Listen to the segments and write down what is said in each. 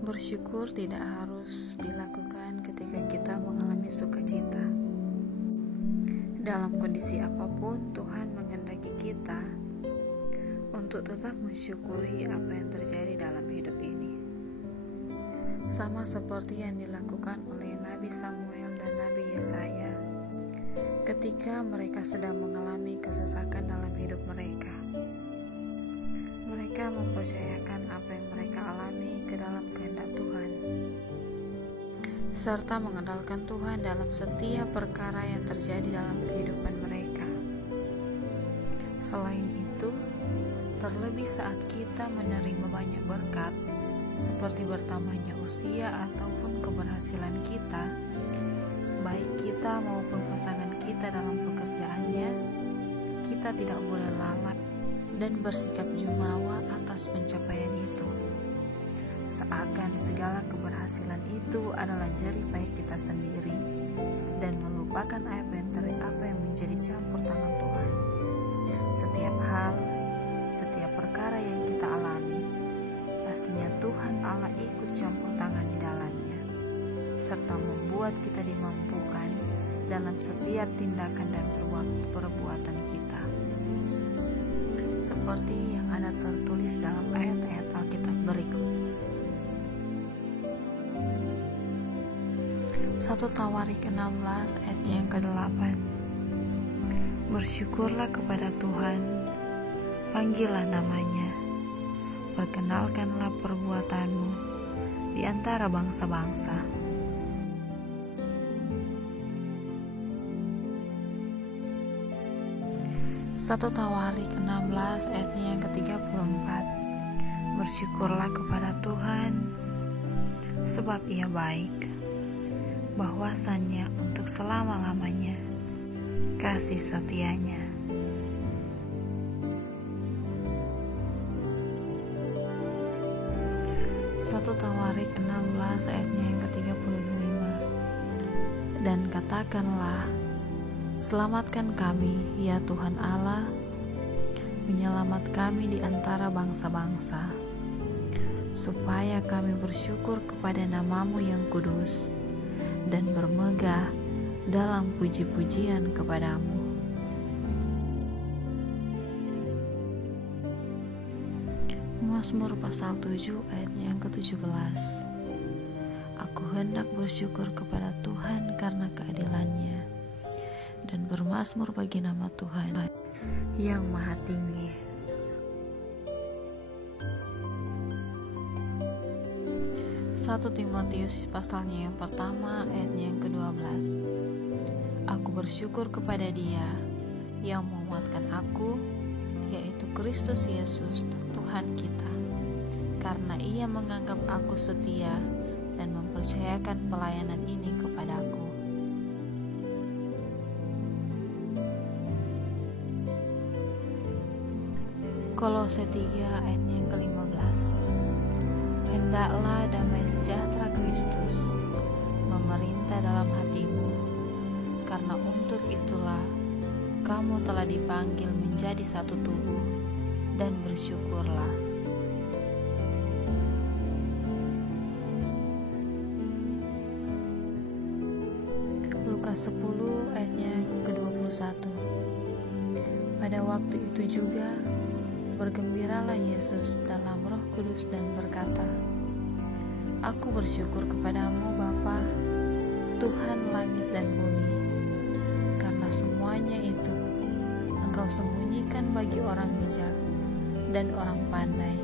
Bersyukur tidak harus dilakukan ketika kita mengalami sukacita. Dalam kondisi apapun, Tuhan menghendaki kita untuk tetap mensyukuri apa yang terjadi dalam hidup ini. Sama seperti yang dilakukan oleh Nabi Samuel dan Nabi Yesaya ketika mereka sedang mengalami kesesakan dalam hidup mereka. Mereka mempercayakan apa yang mereka alami ke dalam kehendak Tuhan, serta mengandalkan Tuhan dalam setiap perkara yang terjadi dalam kehidupan mereka. Selain itu, terlebih saat kita menerima banyak berkat, seperti bertambahnya usia ataupun keberhasilan kita, baik kita maupun pasangan kita dalam pekerjaannya, kita tidak boleh lalai dan bersikap jumawa atas pencapaian itu, seakan segala keberhasilan itu adalah jerih payah kita sendiri dan melupakan apa yang menjadi campur tangan Tuhan. Setiap hal, setiap perkara yang kita alami, pastinya Tuhan Allah ikut campur tangan di dalamnya, serta membuat kita dimampukan dalam setiap tindakan dan perbuatan kita, seperti yang ada tertulis dalam ayat-ayat Alkitab berikut. 1 Tawarik 16 ayat yang ke-8. Bersyukurlah kepada Tuhan, panggillah namanya, perkenalkanlah perbuatanmu di antara bangsa-bangsa. Satu Tawarik 16 ayatnya yang ke-34. Bersyukurlah kepada Tuhan, sebab Ia baik, bahwasannya untuk selama-lamanya kasih setianya. Satu Tawarik 16 ayatnya yang ke-35. Dan katakanlah, selamatkan kami, ya Tuhan Allah, menyelamat kami di antara bangsa-bangsa, supaya kami bersyukur kepada nama-Mu yang kudus dan bermegah dalam puji-pujian kepada-Mu. Mazmur pasal 7 ayatnya yang ke-17. Aku hendak bersyukur kepada Tuhan karena keadilan-Nya, dan bermazmur bagi nama Tuhan yang maha tinggi. Satu Timotius pasalnya yang pertama ayatnya yang ke-12. Aku bersyukur kepada Dia yang menguatkan aku, yaitu Kristus Yesus Tuhan kita, karena Ia menganggap aku setia dan mempercayakan pelayanan ini kepadaku. Kolose 3 ayatnya yang ke-15. Hendaklah damai sejahtera Kristus memerintah dalam hatimu, karena untuk itulah kamu telah dipanggil menjadi satu tubuh, dan bersyukurlah. Lukas 10 ayatnya yang ke-21. Pada waktu itu juga bergembiralah Yesus dalam Roh Kudus dan berkata, Aku bersyukur kepadamu Bapa, Tuhan langit dan bumi, karena semuanya itu Engkau sembunyikan bagi orang bijak dan orang pandai,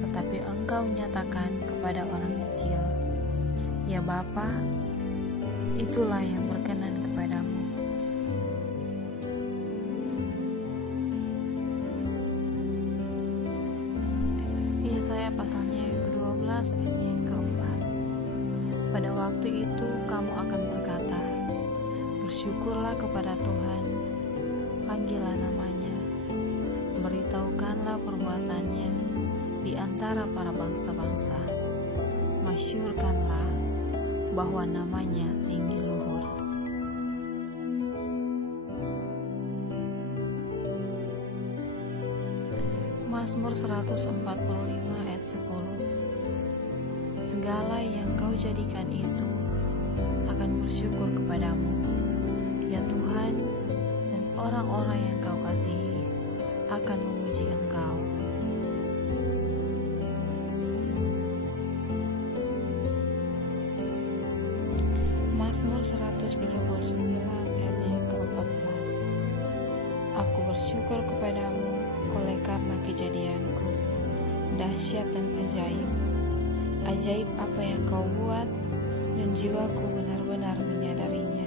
tetapi Engkau nyatakan kepada orang kecil. Ya Bapa, itulah yang berkenan kepadamu. Yesaya pasalnya yang ke-12 ayatnya yang ke-4. Pada waktu itu kamu akan berkata, bersyukurlah kepada Tuhan, panggillah namanya, beritahukanlah perbuatannya di antara para bangsa-bangsa, masyhurkanlah bahwa namanya tinggi luhur. Mazmur 145 ayat 10. segala yang kau jadikan itu akan bersyukur kepadamu, ya Tuhan, dan orang-orang yang kau kasihi akan memuji Engkau. Mazmur 139 ayat yang ke-14. Aku bersyukur kepadamu oleh karena kejadianku, dahsyat dan ajaib. Ajaib apa yang kau buat, dan jiwaku benar-benar menyadarinya.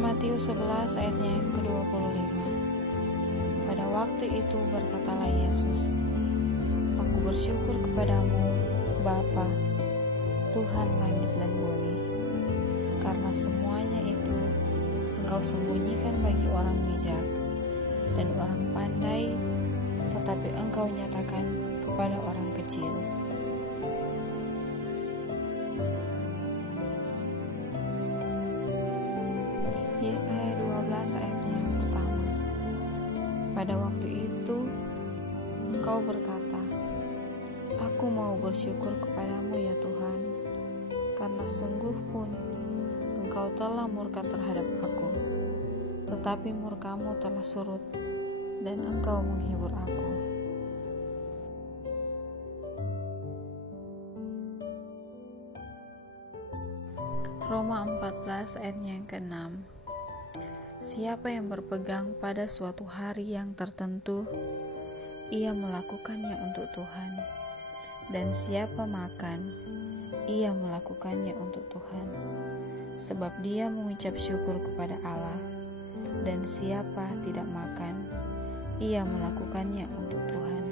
Matius 11 ayatnya yang ke-25. Pada waktu itu berkatalah Yesus, Aku bersyukur kepadamu, Bapa, Tuhan langit dan bumi, karena semuanya itu Engkau sembunyikan bagi orang bijak dan orang pandai, tetapi Engkau nyatakan kepada orang kecil. Yesaya 12 ayatnya yang pertama. Pada waktu itu Engkau berkata, Aku mau bersyukur kepadamu ya Tuhan, karena sungguh pun Engkau telah murka terhadap aku, tetapi murkamu telah surut, dan Engkau menghibur aku. Roma 14 ayatnya yang ke-6. Siapa yang berpegang pada suatu hari yang tertentu, ia melakukannya untuk Tuhan. Dan siapa makan, ia melakukannya untuk Tuhan, sebab dia mengucap syukur kepada Allah. Dan siapa tidak makan, ia melakukannya untuk Tuhan,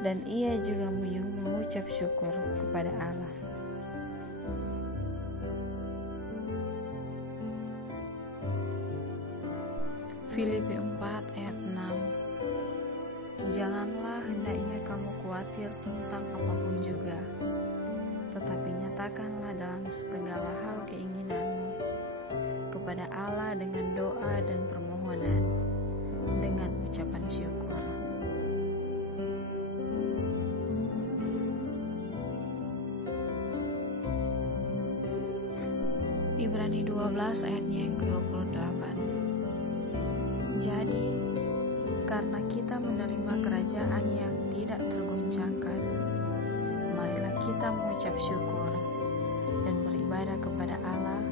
dan ia juga mengucap syukur kepada Allah. Filipi 4 ayat 6. Janganlah hendaknya kamu khawatir tentang apapun juga, tetapi nyatakanlah dalam segala hal keinginanmu kepada Allah dengan doa dan permohonan, dengan ucapan syukur. Ibrani 12 ayatnya yang ke-28. Jadi, karena kita menerima kerajaan yang tidak tergoncangkan, marilah kita mengucap syukur dan beribadah kepada Allah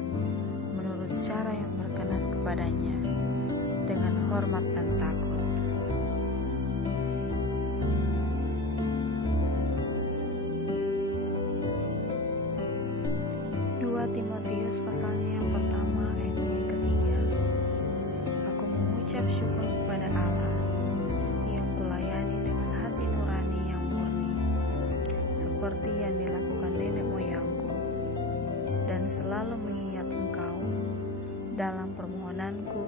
menurut cara yang berkenan kepadanya, dengan hormat dan takut. Timotius pasalnya yang pertama ayatnya yang ketiga. Aku mengucap syukur kepada Allah yang kulayani dengan hati nurani yang murni, seperti yang dilakukan nenek moyangku, dan selalu mengingat Engkau dalam permohonanku,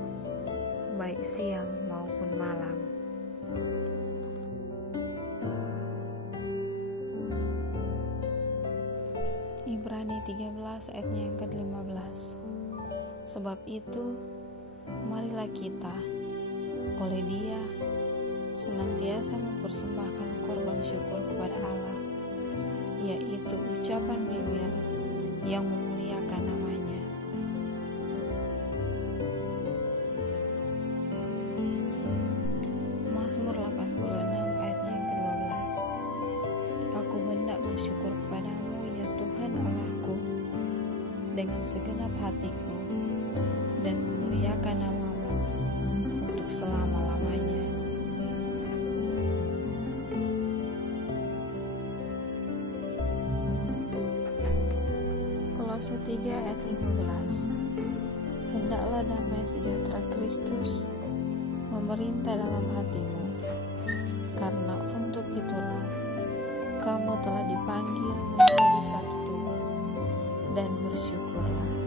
baik siang maupun malam. Ibrani 13 ayatnya yang ke-15. Sebab itu, marilah kita oleh Dia senantiasa mempersembahkan korban syukur kepada Allah, yaitu ucapan bibir yang memuliakan namanya. Mazmur 86 ayatnya yang ke-12. Aku hendak bersyukur kepadamu ya Tuhan Allahku dengan segenap hatiku, dan memuliakan namamu untuk selama-lamanya. Kolose 3 ayat 15. Hendaklah damai sejahtera Kristus memerintah dalam hatimu, karena untuk itulah kamu telah dipanggil menjadi satu tubuh, dan bersyukurlah.